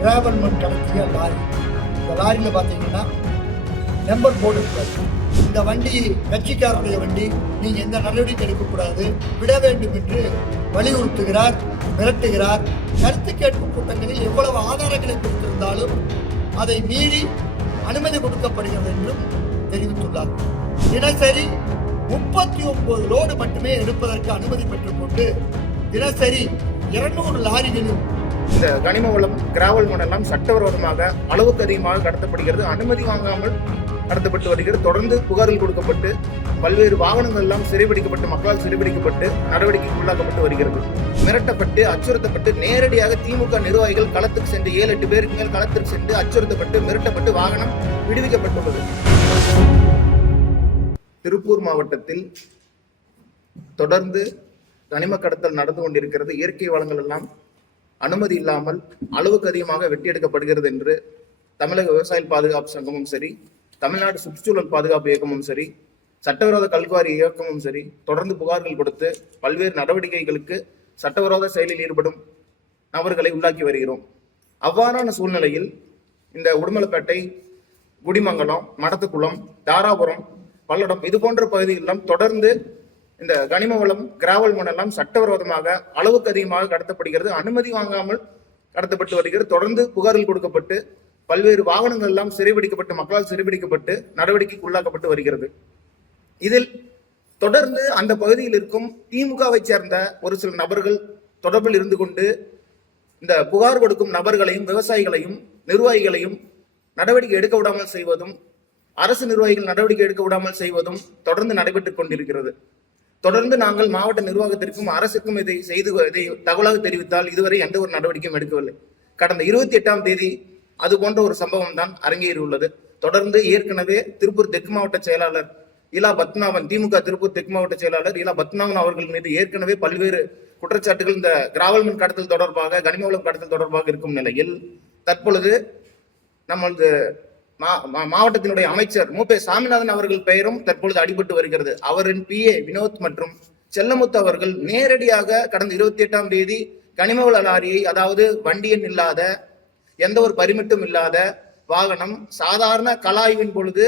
Travel மண் கடத்திய lorry. இந்த லாரியில் பார்த்தீங்கன்னா நம்பர் போர்டு இருக்காது. இந்த வண்டி கட்சிக்காரருடைய வண்டி, நீங்கள் எந்த நடவடிக்கை எடுக்கக்கூடாது, விட வேண்டும் என்று வலியுறுத்துகிறார், மிரட்டுகிறார். கருத்து கேட்பு கூட்டங்களில் எவ்வளவு ஆதாரங்களை கொடுத்திருந்தாலும் அதை மீறி அனுமதி கொடுக்கப்படுகிறது என்றும் தெரிவித்துள்ளார். தினசரி 39 லோடு மட்டுமே எடுப்பதற்கு அனுமதி பெற்றுக்கொண்டு தினசரி 200 லாரிகளில் இந்த கனிம வளம் கிராவல் மணலாம் சட்டவிரோதமாக அளவுக்கு அதிகமாக கடத்தப்படுகிறது. அனுமதி வாங்காமல் கடத்தப்பட்டு வருகிறது. தொடர்ந்து புகார்கள் கொடுக்கப்பட்டு பல்வேறு வாகனங்கள் எல்லாம் சிறைபிடிக்கப்பட்டு மக்களால் சிறைபிடிக்கப்பட்டு நடவடிக்கைக்கு உள்ளாக்கப்பட்டு வருகிறது. மிரட்டப்பட்டு அச்சுறுத்தப்பட்டு நேரடியாக திமுக நிர்வாகிகள் களத்துக்கு சென்று 7-8 பேருக்கு மேல் களத்திற்கு சென்று அச்சுறுத்தப்பட்டு மிரட்டப்பட்டு வாகனம் விடுவிக்கப்பட்டுள்ளது. திருப்பூர் மாவட்டத்தில் தொடர்ந்து கனிம கடத்தல் நடந்து கொண்டிருக்கிறது. இயற்கை வளங்கள் எல்லாம் அனுமதி இல்லாமல் அளவுக்கு அதிகமாக வெட்டி எடுக்கப்படுகிறது என்று தமிழக விவசாய பாதுகாப்பு சங்கமும் சரி, தமிழ்நாடு சுற்றுச்சூழல் பாதுகாப்பு இயக்கமும் சரி, சட்டவிரோத கல்குவாரி இயக்கமும் சரி தொடர்ந்து புகார்கள் கொடுத்து பல்வேறு நடவடிக்கைகளுக்கு சட்டவிரோத செயலில் ஈடுபடும் நபர்களை உள்ளாக்கி வருகிறோம். அவ்வாறான சூழ்நிலையில் இந்த உடுமலைப்பேட்டை, குடிமங்கலம், மடத்துக்குளம், தாராபுரம், பல்லடம் இது போன்ற பகுதிகளெல்லாம் தொடர்ந்து இந்த கனிம வளம் கிராவல் மணலாம் சட்டவிரோதமாக அளவுக்கு அதிகமாக கடத்தப்படுகிறது. அனுமதி வாங்காமல் கடத்தப்பட்டு வருகிறது. தொடர்ந்து புகார்கள் கொடுக்கப்பட்டு பல்வேறு வாகனங்கள் எல்லாம் சிறைபிடிக்கப்பட்டு மக்களால் சிறைபிடிக்கப்பட்டு நடவடிக்கைக்கு உள்ளாக்கப்பட்டு வருகிறது. இதில் தொடர்ந்து அந்த பகுதியில் இருக்கும் திமுகவை சேர்ந்த ஒரு சில நபர்கள் தொடர்பில் இருந்து கொண்டு இந்த புகார் கொடுக்கும் நபர்களையும் விவசாயிகளையும் நிர்வாகிகளையும் நடவடிக்கை எடுக்க விடாமல் செய்வதும், அரசு நிர்வாகிகள் நடவடிக்கை எடுக்க விடாமல் செய்வதும் தொடர்ந்து நடைபெற்றுக் கொண்டிருக்கிறது. தொடர்ந்து நாங்கள் மாவட்ட நிர்வாகத்திற்கும் அரசுக்கும் இதை தகவலாக தெரிவித்தால் இதுவரை எந்த ஒரு நடவடிக்கையும் எடுக்கவில்லை. கடந்த 28ஆம் தேதி அது போன்ற ஒரு சம்பவம் தான் அரங்கேறியுள்ளது. தொடர்ந்து ஏற்கனவே திருப்பூர் தெற்கு மாவட்ட செயலாளர் இலா பத்மநாபன், திமுக திருப்பூர் தெற்கு மாவட்ட செயலாளர் இலா பத்மநாபன் அவர்கள் மீது ஏற்கனவே பல்வேறு குற்றச்சாட்டுகள் இந்த கிராவல் மண் கடத்தல் தொடர்பாக, கனிம வளம் கடத்தல் தொடர்பாக இருக்கும் நிலையில் தற்பொழுது நமது மாவட்டத்தினுடைய அமைச்சர் மு. சாமிநாதன் அவர்கள் பெயரும் தற்பொழுது அடிபட்டு வருகிறது. அவரின் PA வினோத் மற்றும் செல்லமுத்து அவர்கள் நேரடியாக கடந்த 28ஆம் தேதி கனிமவள லாரியை, அதாவது வண்டியன் இல்லாத, எந்த ஒரு பரிமிட்டும் இல்லாத வாகனம், சாதாரண கலாய்வின் பொழுது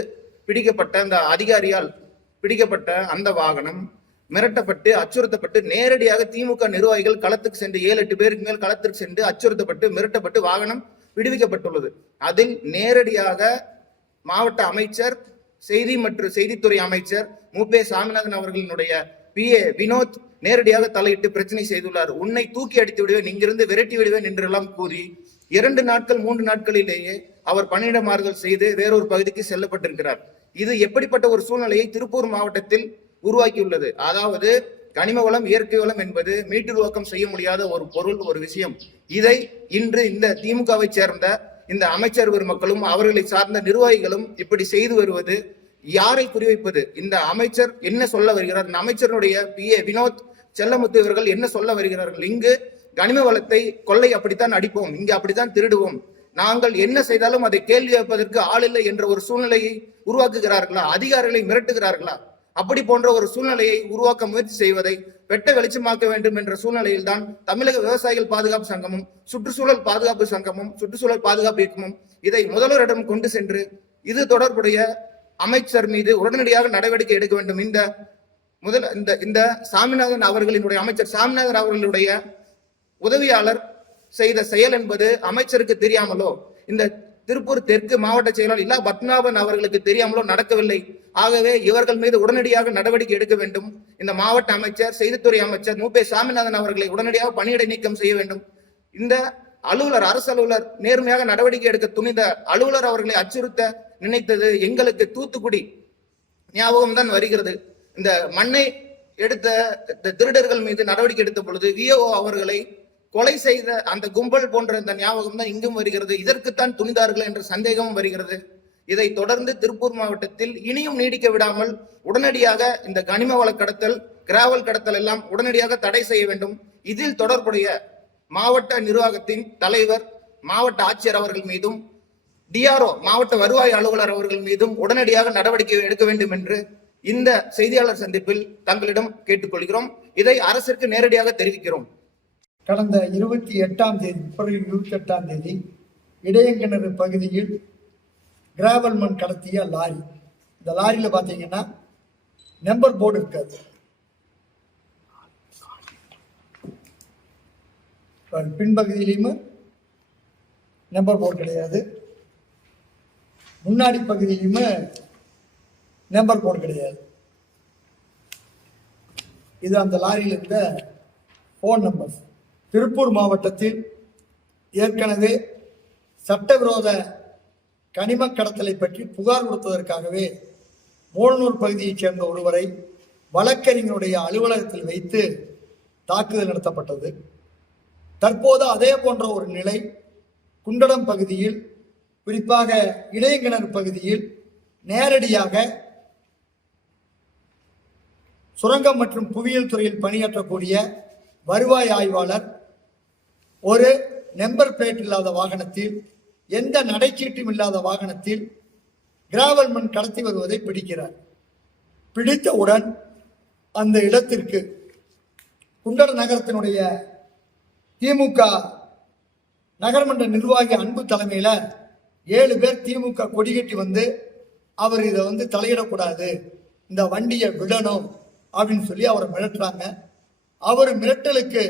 பிடிக்கப்பட்ட அந்த அதிகாரியால் பிடிக்கப்பட்ட அந்த வாகனம் மிரட்டப்பட்டு அச்சுறுத்தப்பட்டு நேரடியாக திமுக நிர்வாகிகள் களத்துக்கு சென்று 7-8 பேருக்கு மேல் களத்திற்கு சென்று அச்சுறுத்தப்பட்டு மிரட்டப்பட்டு வாகனம் விடுவிக்கப்பட்டுள்ளது. அதில் நேரடியாக மாவட்ட அமைச்சர், செய்தி மற்றும் செய்தித்துறை அமைச்சர் மு. சாமிநாதன் அவர்களினுடைய PA வினோத் நேரடியாக தலையிட்டு பிரச்சனை செய்துள்ளார். உன்னை தூக்கி அடித்து விடுவேன், இங்கிருந்து விரட்டி விடுவேன் என்றெல்லாம் கூறி 2 நாட்கள் 3 நாட்களிலேயே அவர் பணியிட மாறுதல் செய்து வேறொரு பகுதிக்கு செல்லப்பட்டிருக்கிறார். இது எப்படிப்பட்ட ஒரு சூழ்நிலையை திருப்பூர் மாவட்டத்தில் உருவாக்கியுள்ளது? அதாவது கனிம வளம், இயற்கை வளம் என்பது மீட்டுருவாக்கம் செய்ய முடியாத ஒரு பொருள், ஒரு விஷயம். இதை இன்று இந்த திமுகவை சேர்ந்த இந்த அமைச்சர் பெருமக்களும் அவர்களை சார்ந்த நிர்வாகிகளும் இப்படி செய்து வருவது யாரை குறிவைப்பது? இந்த அமைச்சர் என்ன சொல்ல வருகிறார்? இந்த அமைச்சருடைய PA வினோத், செல்லமுத்து இவர்கள் என்ன சொல்ல வருகிறார்கள்? இங்கு கனிம வளத்தை கொள்ளை அப்படித்தான் அடிப்போம், இங்கு அப்படித்தான் திருடுவோம், நாங்கள் என்ன செய்தாலும் அதை கேள்வி வைப்பதற்கு ஆள் இல்லை என்ற ஒரு சூழ்நிலையை உருவாக்குகிறார்களா? அதிகாரிகளை மிரட்டுகிறார்களா? அப்படி போன்ற ஒரு சூழ்நிலையை உருவாக்க முயற்சி செய்வதை வெட்ட வெளிச்சமாக்க வேண்டும் என்ற சூழ்நிலையில் தான் தமிழக விவசாயிகள் பாதுகாப்பு சங்கமும் சுற்றுச்சூழல் பாதுகாப்பு சங்கமும் சுற்றுச்சூழல் பாதுகாப்பு இயக்கமும் இதை முதல்வரிடம் கொண்டு சென்று இது தொடர்புடைய அமைச்சர் மீது உடனடியாக நடவடிக்கை எடுக்க வேண்டும். இந்த சாமிநாதன் அவர்களினுடைய, அமைச்சர் சாமிநாதன் அவர்களுடைய உதவியாளர் செய்த செயல் என்பது அமைச்சருக்கு தெரியாமலோ, இந்த திருப்பூர் தெற்கு மாவட்ட செயலாளர் இலா பத்மநாபன் அவர்களுக்கு தெரியாமலோ நடக்கவில்லை. ஆகவே இவர்கள் மீது உடனடியாக நடவடிக்கை எடுக்க வேண்டும். இந்த மாவட்ட அமைச்சர், செய்தித்துறை அமைச்சர் மு. சாமிநாதன் அவர்களை உடனடியாக பணியிடை நீக்கம் செய்ய வேண்டும். இந்த அலுவலர், அரசு அலுவலர் நேர்மையாக நடவடிக்கை எடுக்க துணிந்த அலுவலர் அவர்களை அச்சுறுத்த நினைத்தது எங்களுக்கு தூத்துக்குடி ஞாபகம் தான் வருகிறது. இந்த மண்ணை எடுத்த திருடர்கள் மீது நடவடிக்கை எடுத்த பொழுது VO அவர்களை கொலை செய்த அந்த கும்பல் போன்ற இந்த ஞாபகம் தான் இங்கும் வருகிறது. இதற்குத்தான் துணிந்தார்கள் என்ற சந்தேகமும் வருகிறது. இதை தொடர்ந்து திருப்பூர் மாவட்டத்தில் இனியும் நீடிக்க விடாமல் உடனடியாக இந்த கனிம வள கடத்தல், கிராவல் கடத்தல் எல்லாம் உடனடியாக தடை செய்ய வேண்டும். இதில் தொடர்புடைய மாவட்ட நிர்வாகத்தின் தலைவர், மாவட்ட ஆட்சியர் அவர்கள் மீதும், DRO மாவட்ட வருவாய் அலுவலர் அவர்கள் மீதும் உடனடியாக நடவடிக்கை எடுக்க வேண்டும் என்று இந்த செய்தியாளர் சந்திப்பில் தங்களிடம் கேட்டுக்கொள்கிறோம். இதை அரசிற்கு நேரடியாக தெரிவிக்கிறோம். கடந்த 28ஆம் தேதி, பிப்ரவரி 28ஆம் தேதி இடையங்கிணறு பகுதியில் கிராவல் மண் கடத்திய லாரி. இந்த லாரியில் பார்த்தீங்கன்னா நம்பர் போர்டு இருக்காது. பின்பகுதியிலையும் நம்பர் போர்டு கிடையாது, முன்னாடி பகுதியிலுமே நம்பர் போர்டு கிடையாது. இது அந்த லாரியில் இருந்த ஃபோன் நம்பர். திருப்பூர் மாவட்டத்தில் ஏற்கனவே சட்டவிரோத கனிம கடத்தலை பற்றி புகார் கொடுத்ததற்காகவே மூலனூர் பகுதியைச் சேர்ந்த ஒருவரை வழக்கறிஞருடைய அலுவலகத்தில் வைத்து தாக்குதல் நடத்தப்பட்டது. தற்போது அதே போன்ற ஒரு நிலை குண்டடம் பகுதியில், குறிப்பாக இடையங்கிணறு பகுதியில் நேரடியாக சுரங்கம் மற்றும் புவியியல் துறையில் பணியாற்றக்கூடிய வருவாய் ஆய்வாளர் ஒரு நம்பர் பிளேட் இல்லாத வாகனத்தில், எந்த நடைச்சீட்டும் இல்லாத வாகனத்தில் கிராவல் மண் கடத்தி வருவதை பிடிக்கிறார். பிடித்தவுடன் அந்த இடத்திற்கு குண்டட நகரத்தினுடைய திமுக நகர்மன்ற நிர்வாகி அன்பு தலைமையில 7 பேர் திமுக கொடிகட்டி வந்து அவர் இதை தலையிடக்கூடாது, இந்த வண்டியை விடணும் அப்படின்னு சொல்லி அவரை மிரட்டுறாங்க. அவர் மிரட்டலுக்கு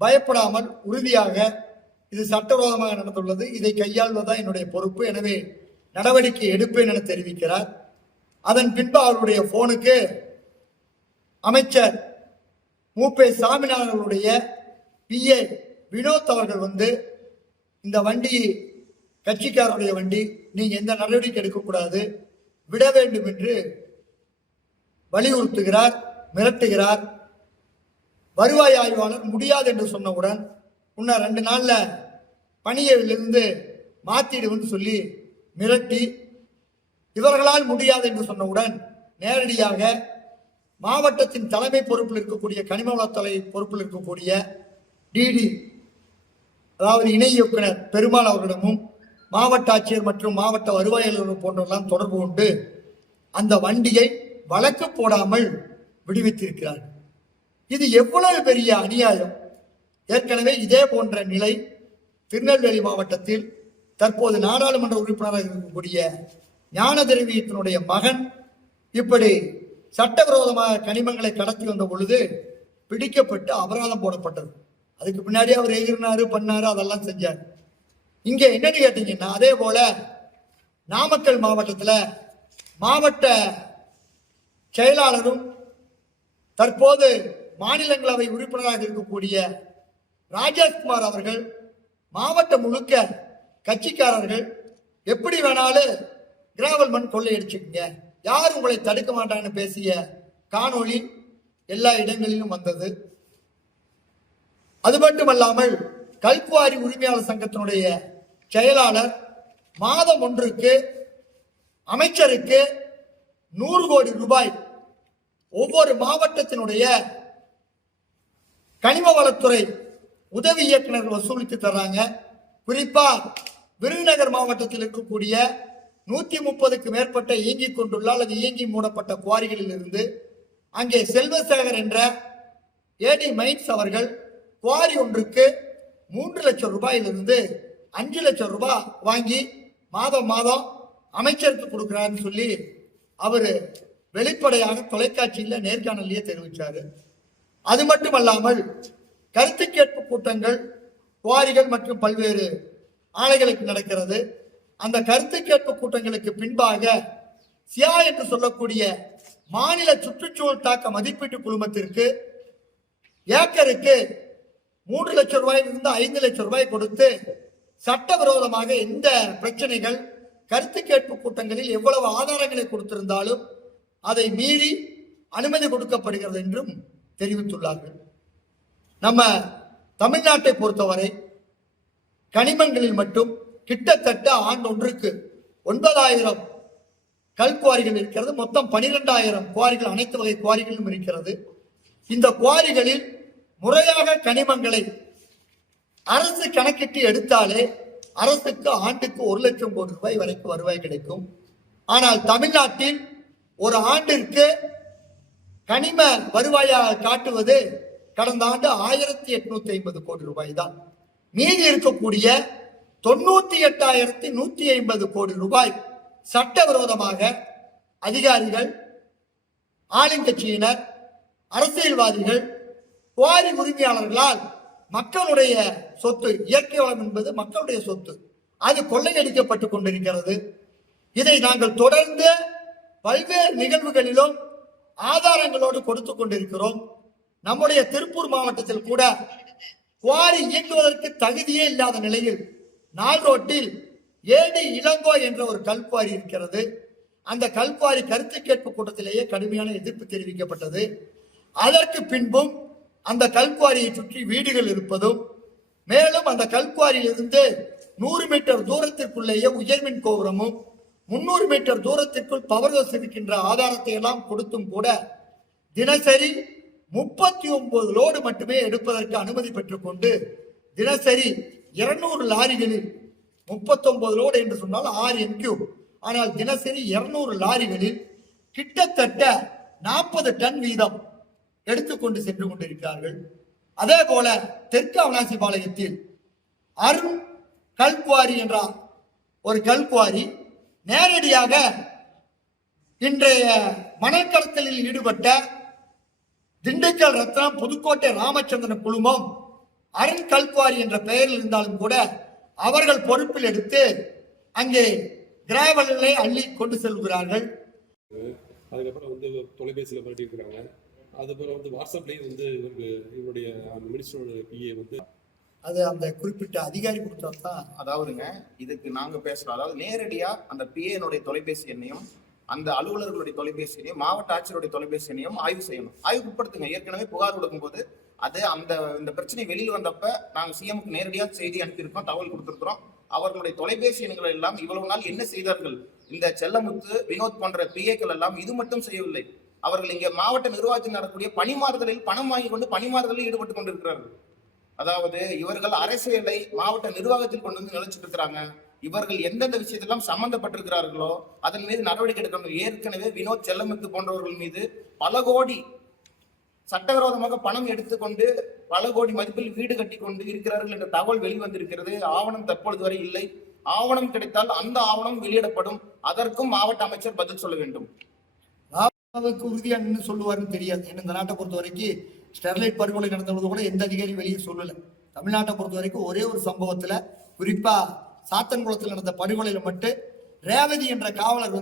பயப்படாமல் உறுதியாக இது சட்டவிரோதமாக நடந்துள்ளது, இதை கையாள்வதுதான் என்னுடைய பொறுப்பு, எனவே நடவடிக்கை எடுப்பேன் என தெரிவிக்கிறார். அதன் பின்பு அவருடைய போனுக்கு அமைச்சர் மூப்பே சாமிநாதன் அவர்களுடைய PA வினோத் அவர்கள் இந்த வண்டி கட்சிக்காரருடைய வண்டி, நீங்க எந்த நடவடிக்கை எடுக்கக்கூடாது, விட வேண்டும் என்று வலியுறுத்துகிறார், மிரட்டுகிறார். வருவாய் ஆய்வாளர் முடியாது என்று சொன்னவுடன் இன்னும் 2 நாள்ல பணியிலிருந்து மாத்திடுவேன்னு சொல்லி மிரட்டி, இவர்களால் முடியாது என்று சொன்னவுடன் நேரடியாக மாவட்டத்தின் தலைமை பொறுப்பில் இருக்கக்கூடிய கனிம வளத்துறை பொறுப்பில் இருக்கக்கூடிய DD, அதாவது இணை இயக்குனர் பெருமாள் அவர்களிடமும் மாவட்ட ஆட்சியர் மற்றும் மாவட்ட வருவாய் அலுவலர் போன்றவர்களாம் தொடர்பு கொண்டு அந்த வண்டியை வழக்கு போடாமல் விடுவித்திருக்கிறார். இது எவ்வளவு பெரிய அநியாயம்! ஏற்கனவே இதே போன்ற நிலை திருநெல்வேலி மாவட்டத்தில் தற்போது நாடாளுமன்ற உறுப்பினராக இருக்கக்கூடிய ஞான திரவியத்தினுடைய மகன் இப்படி சட்டவிரோதமாக கனிமங்களை கடத்தி வந்த பொழுது பிடிக்கப்பட்டு அபராதம் போடப்பட்டது. அதுக்கு பின்னாடி அவர் எகிரினாரு, பண்ணாரு, அதெல்லாம் செஞ்சார். இங்க என்னன்னு கேட்டீங்கன்னா, அதே போல நாமக்கல் மாவட்டத்தில் மாவட்ட செயலாளரும் தற்போது மாநிலங்களவை உறுப்பினராக இருக்கக்கூடிய ராஜேஷ்குமார் அவர்கள் மாவட்டம் முழுக்க கட்சிக்காரர்கள் எப்படி வேணாலும் கிராவல் மண் கொள்ளையடிச்சுக்கங்க, யார் உங்களை தடுக்க மாட்டாங்கன்னு பேசிய காணொளி எல்லா இடங்களிலும் வந்தது. அது மட்டுமல்லாமல் கல்குவாரி உரிமையாளர் சங்கத்தினுடைய செயலாளர் மாதம் ஒன்றுக்கு அமைச்சருக்கு 100 கோடி ரூபாய் ஒவ்வொரு மாவட்டத்தினுடைய கனிம வளத்துறை உதவி இயக்குநர்கள் வசூலித்து தர்றாங்க. குறிப்பா விருதுநகர் மாவட்டத்தில் இருக்கக்கூடிய 130க்கு மேற்பட்ட இயங்கிக் கொண்டுள்ள அல்லது இயங்கி மூடப்பட்ட குவாரிகளில் இருந்து அங்கே செல்வசேகர் என்ற AD மைன்ஸ் அவர்கள் குவாரி ஒன்றுக்கு 3 லட்சம் ரூபாயிலிருந்து 5 லட்சம் ரூபாய் வாங்கி மாதம் மாதம் அமைச்சருக்கு கொடுக்கிறாருன்னு சொல்லி அவரு வெளிப்படையாக தொலைக்காட்சியில் நேர்காணலையே தெரிவித்தாரு. அது மட்டுமல்லாமல் கருத்து கேட்பு கூட்டங்கள் குவாரிகள் மற்றும் பல்வேறு ஆலைகளுக்கு நடக்கிறது. அந்த கருத்து கேட்பு கூட்டங்களுக்கு பின்பாக சியா என்று சொல்லக்கூடிய மாநில சுற்றுச்சூழல் தாக்க மதிப்பீட்டு குழுமத்திற்கு ஏக்கருக்கு 3 லட்சம் ரூபாயிலிருந்து 5 லட்சம் ரூபாய் கொடுத்து சட்டவிரோதமாக எந்த பிரச்சனைகள் கருத்து கேட்பு கூட்டங்களில் எவ்வளவு ஆதாரங்களை கொடுத்திருந்தாலும் அதை மீறி அனுமதி கொடுக்கப்படுகிறது என்றும் தெரிவித்துள்ளார்கள். நம்ம தமிழ்நாட்டை பொறுத்தவரை கனிமங்களில் மட்டும் கிட்டத்தட்ட ஆண்டொன்றுக்கு 9000 கல்குவாரிகள் இருக்கிறது. மொத்தம் 12000 குவாரிகள் அனைத்து வகை குவாரிகளும் இருக்கிறது. இந்த குவாரிகளில் முறையாக கனிமங்களை அரசு கணக்கிட்டு எடுத்தாலே அரசுக்கு ஆண்டுக்கு 1 லட்சம் கோடி ரூபாய் வரைக்கும் வருவாய் கிடைக்கும். ஆனால் தமிழ்நாட்டில் ஒரு ஆண்டிற்கு கனிம வருவாயாக காட்டுவது கடந்த ஆண்டு 1850 கோடி ரூபாய் தான். மீதி இருக்கக்கூடிய 98,150 கோடி ரூபாய் சட்டவிரோதமாக அதிகாரிகள், ஆளுங்கட்சியினர், அரசியல்வாதிகள், குவாரி உரிமையாளர்களால் மக்களுடைய சொத்து, இயற்கை வளம் என்பது மக்களுடைய சொத்து, அது கொள்ளையடிக்கப்பட்டு கொண்டிருக்கிறது. இதை நாங்கள் தொடர்ந்து பல்வேறு நிகழ்வுகளிலும் ஆதாரங்களோடு கொடுத்து கொண்டிருக்கிறோம். நம்முடைய திருப்பூர் மாவட்டத்தில் கூட குவாரி இயங்குவதற்கு தகுதியே இல்லாத நிலையில் நாள் ரோட்டில் ஏடி இளங்கோ என்ற ஒரு கல்குவாரி இருக்கிறது. அந்த கல்குவாரி கருத்து கேட்பு கூட்டத்திலேயே கடுமையான எதிர்ப்பு தெரிவிக்கப்பட்டது. அதற்கு பின்பும் அந்த கல்குவாரியை சுற்றி வீடுகள் இருப்பதும், மேலும் அந்த கல்குவாரியிலிருந்து 100 மீட்டர் தூரத்திற்குள்ளேயே உயர்மின் கோபுரமும் 300 மீட்டர் தூரத்திற்குள் பவர் ஹவுஸ் இருக்கின்ற ஆதாரத்தை எல்லாம் கொடுத்தும் கூட தினசரி 39 லோடு மட்டுமே எடுப்பதற்கு அனுமதி பெற்றுக்கொண்டு தினசரி 200 லாரிகளில் 39 லோடு என்று சொன்னால் 6 MQ, ஆனால் தினசரி 200 லாரிகளில் கிட்டத்தட்ட 40 டன் வீதம் எடுத்துக்கொண்டு சென்று கொண்டிருக்கிறார்கள். அதே போல தெற்கு அவனாசிபாளையத்தில் அருண் கல்குவாரி என்ற ஒரு கல்குவாரி நேரடியாக இன்றைய மணல் கடத்தலில் ஈடுபட்ட திண்டுக்கல் ரத்னம், புதுக்கோட்டை ராமச்சந்திரன் குழுமம் அருண் கல்குவாரி என்ற பெயரில் இருந்தாலும் கூட அவர்கள் பொறுப்பில் எடுத்து அங்கே கிராவலை அள்ளி கொண்டு செல்கிறார்கள். அதுக்கப்புறம் தொலைபேசியில் மாட்டிருக்கிறாங்க. அதுக்கப்புறம் வாட்ஸ்அப்லேயும் இவருடைய மினிஸ்டரோட பிஏ அது அந்த குறிப்பிட்ட அதிகாரி கொடுத்தாதான். அதாவதுங்க, இதுக்கு நாங்க பேசுறோம், அதாவது நேரடியா அந்த பிஏனுடைய தொலைபேசி எண்ணையும் அந்த அலுவலர்களுடைய தொலைபேசி எண்ணையும் மாவட்ட ஆட்சியருடைய தொலைபேசி எண்ணையும் ஆய்வு செய்யணும். ஆய்வுக்கு உட்படுத்துங்க. ஏற்கனவே புகார் கொடுக்கும் போது அது இந்த பிரச்சனை வெளியில் வந்தப்ப நாங்கள் சிஎம்க்கு நேரடியாக செய்தி அனுப்பியிருக்கோம், தகவல் கொடுத்திருக்கிறோம். அவர்களுடைய தொலைபேசி எண்கள் எல்லாம் இவ்வளவு நாள் என்ன செய்தார்கள், இந்த செல்லமுத்து, வினோத் போன்ற பிஏக்கள் எல்லாம் இது மட்டும் செய்யவில்லை. அவர்கள் இங்கே மாவட்ட நிர்வாகத்தில் நடக்கக்கூடிய பணிமாறுதலில் பணம் வாங்கி கொண்டு பணிமாறுதலில் ஈடுபட்டு கொண்டிருக்கிறார்கள். அதாவது இவர்கள் அரசியலை மாவட்ட நிர்வாகத்தில் கொண்டு நிலைச்சிட்டு இருக்கிறாங்க. இவர்கள் எந்தெந்த விஷயத்தெல்லாம் சம்பந்தப்பட்டிருக்கிறார்களோ அதன் மீது நடவடிக்கை எடுக்கணும். ஏற்கனவே வினோத், செல்லமுத்து போன்றவர்கள் மீது பல கோடி சட்டவிரோதமாக பணம் எடுத்துக்கொண்டு பல கோடி மதிப்பில் வீடு கட்டி கொண்டு இருக்கிறார்கள் என்ற தகவல் வெளிவந்திருக்கிறது. ஆவணம் தற்பொழுது வரை இல்லை. ஆவணம் கிடைத்தால் அந்த ஆவணம் வெளியிடப்படும். அதற்கும் மாவட்ட அமைச்சர் பதில் சொல்ல வேண்டும். உறுதியாக சொல்லுவாருன்னு தெரியாது. ஏன்னா இந்த நாட்டை பொறுத்த வரைக்கும் ஸ்டெர்லைட் படுகொலை நடந்தது கூட எந்த அதிகாரி வெளியே சொல்லலை. தமிழ்நாட்டை பொறுத்த வரைக்கும் ஒரே ஒரு சம்பவத்தில், குறிப்பா சாத்தன்குளத்தில் நடந்த படுகொலையில் மட்டும் ரேவதி என்ற காவலர்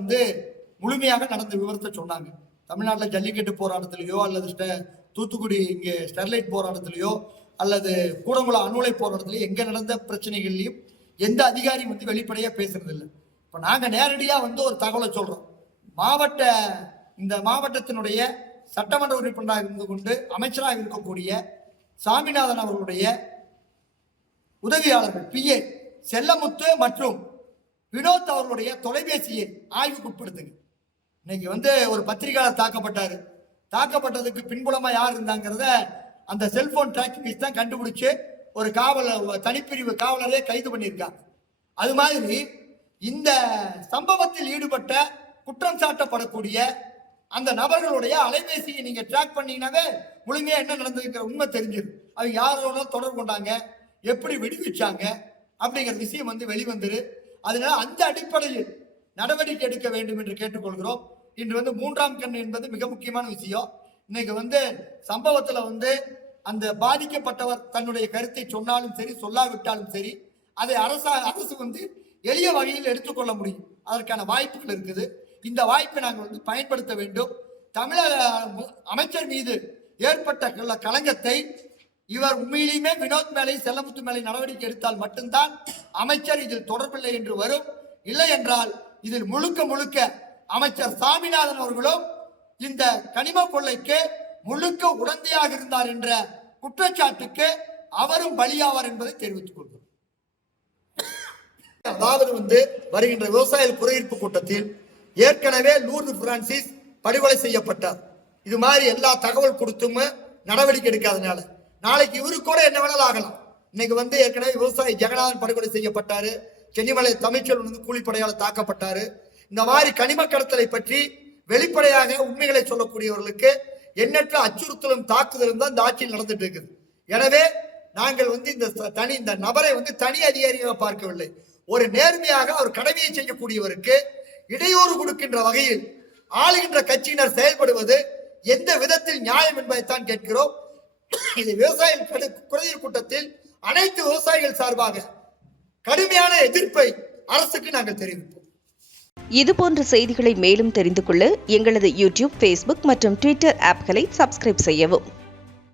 முழுமையாக நடந்த விவரத்தை சொன்னாங்க. தமிழ்நாட்டில் ஜல்லிக்கட்டு போராட்டத்திலேயோ அல்லது தூத்துக்குடி இங்கே ஸ்டெர்லைட் போராட்டத்திலேயோ அல்லது கூடங்குளம் அணுலை போராட்டத்திலேயோ எங்கே நடந்த பிரச்சனைகள்லையும் எந்த அதிகாரியும் வெளிப்படையாக பேசுறது இல்லை. இப்போ நாங்கள் நேரடியாக ஒரு தகவலை சொல்கிறோம். இந்த மாவட்டத்தினுடைய சட்டமன்ற உறுப்பினராக இருந்து கொண்டு அமைச்சராக இருக்கக்கூடிய சாமிநாதன் அவர்களுடைய உதவியாளர்கள் பிஏ செல்லமுத்து மற்றும் வினோத் அவர்களுடைய தொலைபேசியை ஆய்வுக்கு உட்படுத்துங்க. இன்னைக்கு ஒரு பத்திரிகையாளர் தாக்கப்பட்டதுக்கு பின்புலமா யார் இருந்தாங்கிறத அந்த செல்போன் டிராக்கிங் தான் கண்டுபிடிச்சு ஒரு தனிப்பிரிவு காவலரே கைது பண்ணியிருக்காங்க. அது மாதிரி இந்த சம்பவத்தில் ஈடுபட்ட குற்றம் சாட்டப்படக்கூடிய அந்த நபர்களுடைய அலைபேசியை நீங்க ட்ராக் பண்ணீங்கன்னாவே முழுமையா என்ன நடந்திருக்கிற உண்மை தெரிஞ்சிடும். அது யாரோட தொடர்பு கொண்டாங்க, எப்படி விடுவிச்சாங்க அப்படிங்கிற விஷயம் வெளிவந்துரு. அதனால அந்த அடிப்படையில் நடவடிக்கை எடுக்க வேண்டும் என்று கேட்டுக்கொள்கிறோம். இன்று 3ஆம் கண் என்பது மிக முக்கியமான விஷயம். இன்னைக்கு சம்பவத்துல அந்த பாதிக்கப்பட்டவர் தன்னுடைய கருத்தை சொன்னாலும் சரி, சொல்லாவிட்டாலும் சரி, அதை அரசு எளிய வகையில் எடுத்துக்கொள்ள முடியும். அதற்கான வாய்ப்புகள் இருக்குது. இந்த வாய்ப்பை நாங்கள் பயன்படுத்த வேண்டும். தமிழக அமைச்சர் மீது ஏற்பட்ட களங்கத்தை இவர் உண்மையிலுமே வினோத் மேலே, செல்லமுத்து மேலே நடவடிக்கை எடுத்தால் மட்டும்தான் அமைச்சர் இதில் தொடர்பில்லை என்று வரும். இல்லை என்றால் இதில் முழுக்க அமைச்சர் சாமிநாதன் அவர்களும் இந்த கனிம கொள்ளைக்கு முழுக்க உடந்தையாக இருந்தார் என்ற குற்றச்சாட்டுக்கு அவரும் பலியாவார் என்பதை தெரிவித்துக் கொள்கிறோம். அதாவது வருகின்ற விவசாய குறைதீர்ப்பு கூட்டத்தில் ஏற்கனவே லூர்து பிரான்சிஸ் படுகொலை செய்யப்பட்டார். இது மாதிரி எல்லா தகவல் கொடுத்தும் நடவடிக்கை எடுக்காதனால நாளைக்கு இவருக்கு கூட என்ன வேணாலும் ஆகலாம். இன்னைக்கு ஏற்கனவே விவசாயி ஜெகநாதன் படுகொலை செய்யப்பட்டாரு. சென்னிமலை தமிழ்ச்செல்வன் கூலிப்படையால் தாக்கப்பட்டாரு. இந்த மாதிரி கனிம கடத்தலை பற்றி வெளிப்படையாக உண்மைகளை சொல்லக்கூடியவர்களுக்கு எண்ணற்ற அச்சுறுத்தலும் தாக்குதலும் தான் இந்த ஆட்சியில் நடந்துட்டு இருக்குது. எனவே நாங்கள் இந்த நபரை தனி அதிகாரியாக பார்க்கவில்லை. ஒரு நேர்மையாக அவர் கடமையை செய்யக்கூடியவருக்கு இடையூறு கொடுக்கின்ற வகையில் ஆளுகின்ற கட்சியினர் செயல்படுவது எந்த விதத்தில் நியாயம் என்பதைத்தான் கேட்கிறோம். இது விவசாய குறைதீர் கூட்டத்தில் அனைத்து விவசாயிகள் சார்பாக கடுமையான எதிர்ப்பை அரசுக்கு நாங்கள் தெரிவிப்போம். இதுபோன்ற செய்திகளை மேலும் தெரிந்து கொள்ள எங்களது யூடியூப், ஃபேஸ்புக் மற்றும் ட்விட்டர் ஆப்களை சப்ஸ்கிரைப் செய்யவும்.